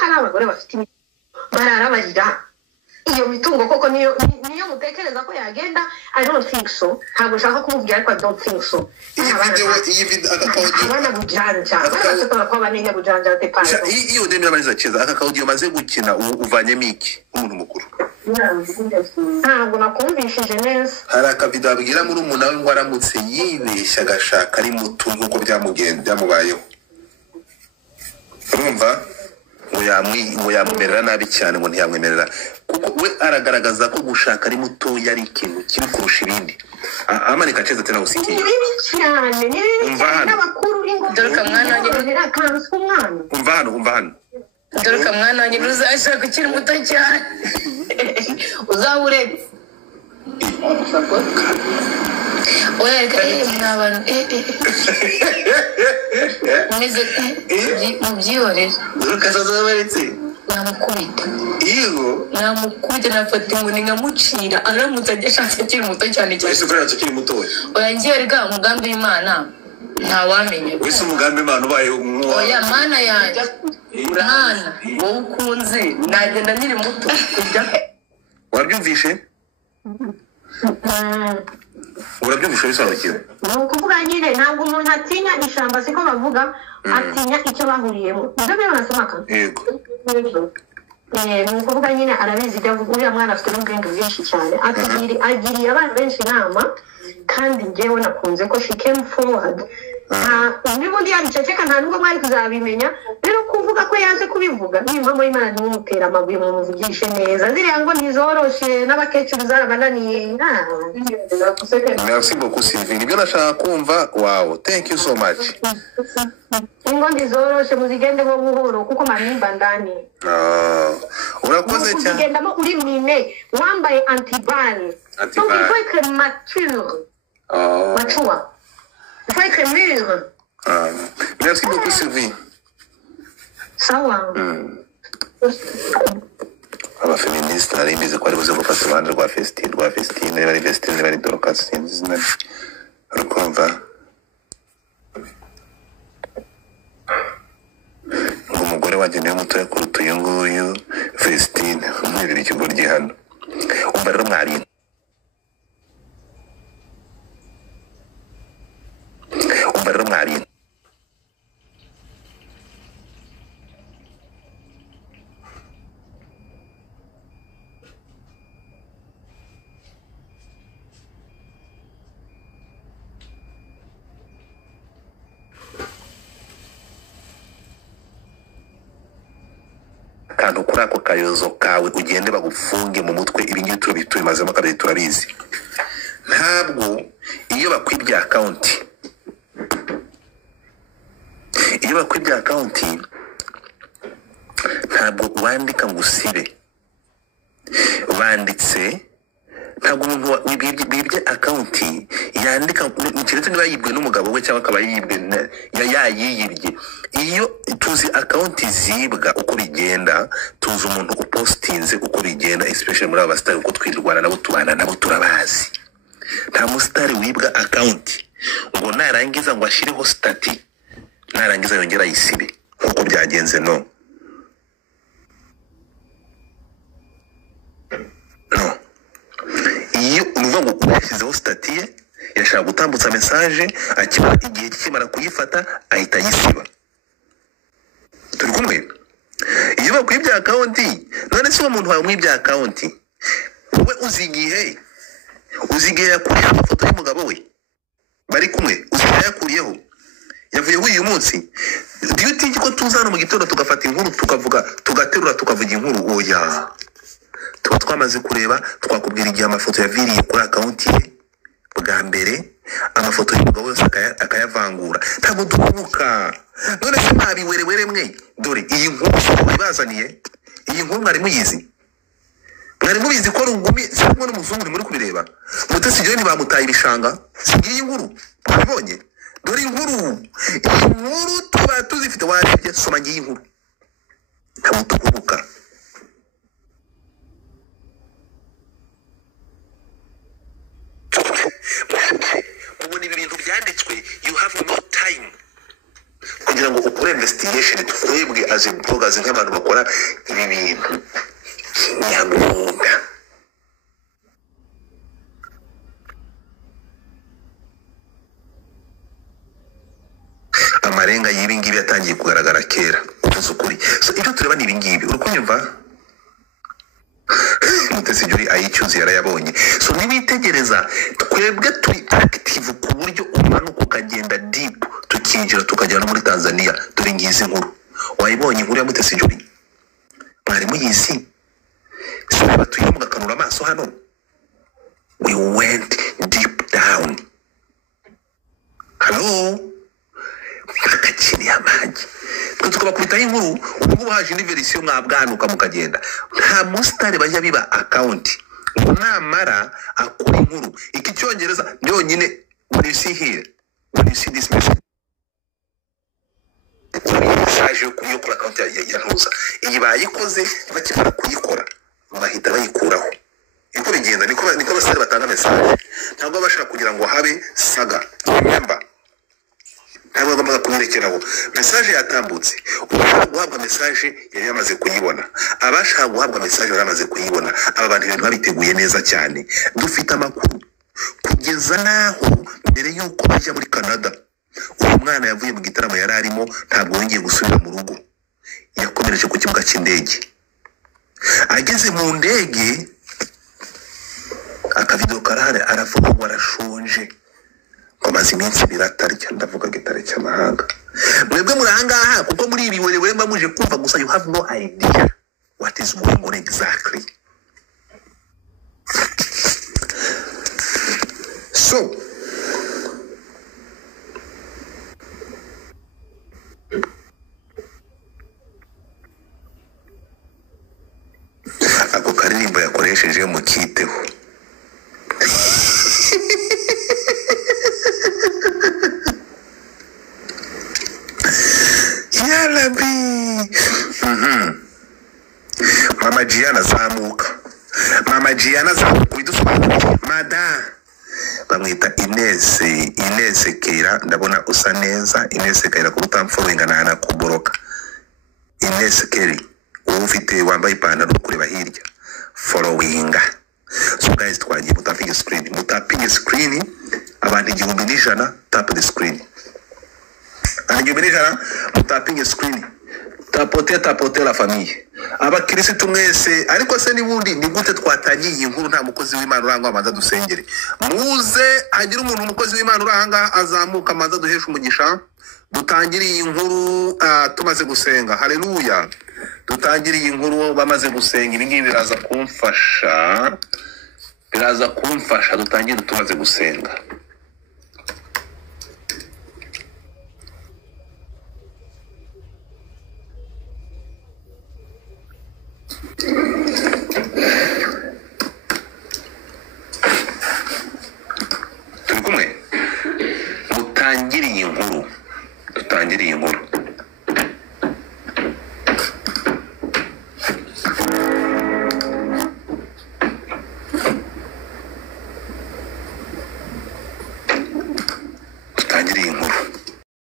hari abagore bafite bararabarira iyo mitungo koko niyo mutekereza ko yagenda. I don't think so. Ntabwo ushaka kumubwira ariko I don't think so. iyi video akakaudio abana bujanja bashobora kuba banenya bujanja tepana iyo demira maniza cheza akakaudio maze gukina uvanyemo iki umuntu mukuru ntabwo nakumvishije neza. hari akavido abwira muri umuntu nawe ngo aramutse yibeshya agashaka ari muto nk'uko byamubayeho urumva ngo yamumerera nabi cyane ngo ntiyamwemerera kuko we aragaragaza ko gushaka ari muto yari ikintu kiri kurusha ibindi. Amanika cheza tena usikie umva hano doroka mwana wanjye umva hano doroka mwana wanjye uzashaka ukiri muto cyane uzabure oya mwabana meze mubyihorere doroka zazabaritse namukubita iyo namukubita nafata inguni nkamucira aramutse agishaka akiri muto cyane cyane ese ukora akiri muto we oya ngiye rega umugambi w'Imana ntawamenye wese umugambi Imana ubaye oya mana yanjye urahana wowe ukunze nagenda nyiri muto kujya wabyumvishe urabyumvishe bisobanukiwe nukuvuga nyine ntabwo umuntu atinya ishamba siko bavuga atinya icyo bahuriyemo nibyo birasohoka yego nukuvuga nyine arabizi ndavuga uriya mwana afite n'ubwenge bwinshi cyane agiriye abana benshi inama kandi njyewe nakunze ko she came forward n'ubundi yabiceceka nta nubwo mwari kuzabimenya rero kuvuga ko yaje kubivuga n'impamvu y'Imana ntimumutera amabuye mumuvugishe neza ziriya ngo ntizoroshe n'abakecuru zarabananiye merci beaucoup Sylvie nibyo nashaka kumva wow thank you so much ingo ntizoroshe muzigende bo buhoro kuko manimba ndani urakoze cyane uzigendamo uri mine wambaye antibale donc il faut être mature mature il faut être mûr merci beaucoup Sylvie sawa abafeministe nari mbizi ko ari buze gufata uruhande rwa Festine bari Festine bari Dorcas sinzi urukumva umugore wagenewe mutoya kuruta uyu nguyu Festine umwirira ikigo ryihano umva rero mwari kantu kuri ako kayozo kawe ugende bagufunge mu mutwe ibingibi tubimazemo kabiri turabizi ntabwo iyo bakwibye account ntabwo wandika ngo usibe banditse ntabwo umuntu wibye account yandika kiretse niba yibwe n'umugabo we cyangwa akaba yibwe yayibye iyo tuzi account zibwa uko bigenda tuzi umuntu upostinze uko bigenda especially muri abastari uko twirwana nabo tubana nabo turabazi nta mustari wibwa account ngo narangiza ngo ashireho stati narangiza yongera yisibe uko byagenze no iyo uvuga ngo yashyizeho stati ye yashaka gutambutsa message akimara igihe kimara kuyifata ahita yisiba turi kumwe iyo bakwibye account none se umuntu wawe mwibye account wowe uzigiye yakuriye amafoto y'umugabo we bari kumwe uzigiye yakuriyeho yavuyeho uyu munsi do you think ko tuzana mu gitondo tugafata inkuru tugaterura tukavuga inkuru oya tuba twamaze kureba twakubwira igihe amafoto yaviriye kuri account ye bwa mbere amafoto y'umugabo wese akayavangura ntabwo dukubuka none se mwabiwerewere mwe dore iyi nkuru bazaniye iyi nkuru mwari muyizi ko rungumi cyangwa n'umuzungu muri kubireba mutesi jeni bamutaye ibishanga singiye inkuru mwabibonye dore inkuru tuba tuzifite warebye soma ngiye inkuru ntabwo dukubuka mubona ibi byanditswe you have no time kugira ngo ukore investigation twebwe bloggers nk'abantu bakora ibi bintu nyamwuga. Amarenga y'ibi ngibi yatangiye kugaragara kera uvuze ukuri. So ibyo tureba ni ibi ngibi uri kunyumva. Mutesi Jolly ayicyuzi yarayabonye. So nibitegereza twebwe turi active ku buryo umanuka ukagenda deep tukinjira tukagera no muri Tanzania. Dore ngizi nkuru wayibonye inkuru ya Mutesi Jolly mwari muyizi. So batuye mugakanura amaso hano. We went deep down. Hello akakiri amaji tukabakubita inkuru ubu haje ni version mwabwanuka mukagenda. Nta mustari bajya biba account namara akura inkuru. Iki cyongereza nyonyine when you see here, when you see this message yo kuyikora account ya ntuza iyi bayikoze bakimara kuyikora bahita bayikuraho. Iko bigenda niko basare batanga message ntabwo bashaka kugira ngo habe saga. Remember ntabwo bagomba kumerekeraho message yatambutse. Ushaka guhabwa message yari yamaze kuyibona. Abashaka guhabwa message yari yamaze kuyibona. Aba bantu ibintu babiteguye neza cyane. Dufite amakuru kugeza naho mbere yuko bajya muri Canada. Uyu mwana yavuye mu gitaramo yari arimo ntabwo yongeye gusubira mu rugo. Yakomereje ku kibuga cy'indege. Ageze mu ndege akavideo karahare aravuga ngo arashonje. Komazi iminsi biratarya ndavuga gitare cy'amahanga. Mwebwe murangaha kuko muri ibi werewe muje kumva gusa you have no idea what is going on exactly. So ako karirimbo yakoresheje mu kiteho. Mama Giana zamuka. Mama Giana zamuka bidusobanura. Mada bamwita Ines Keira ndabona usa neza. Ines Keira kuruta mforinga na kuboroka. Ines Keira ufite wambaye ipantaro kureba hirya following. So guys twagiye mutapinge screen abantu 1,100 tap the screen. Ani 1,100 mutapinge screen. Tapote la famille. Abakirisitu mwese ariko se nibundi ni gute twatangiye inkuru nta mukozi w'Imana uranga amanza dusengere. Muze agira umuntu umukozi w'Imana uranga azamuka amanza duhesha umugisha. Dutangiriye inkuru tumaze gusenga. Haleluya. Dutangiriye inkuru bamaze gusenga. Ibi ngibi biraza kumfasha dutangire tumaze gusenga. Turi kumwe dutangiriye inkuru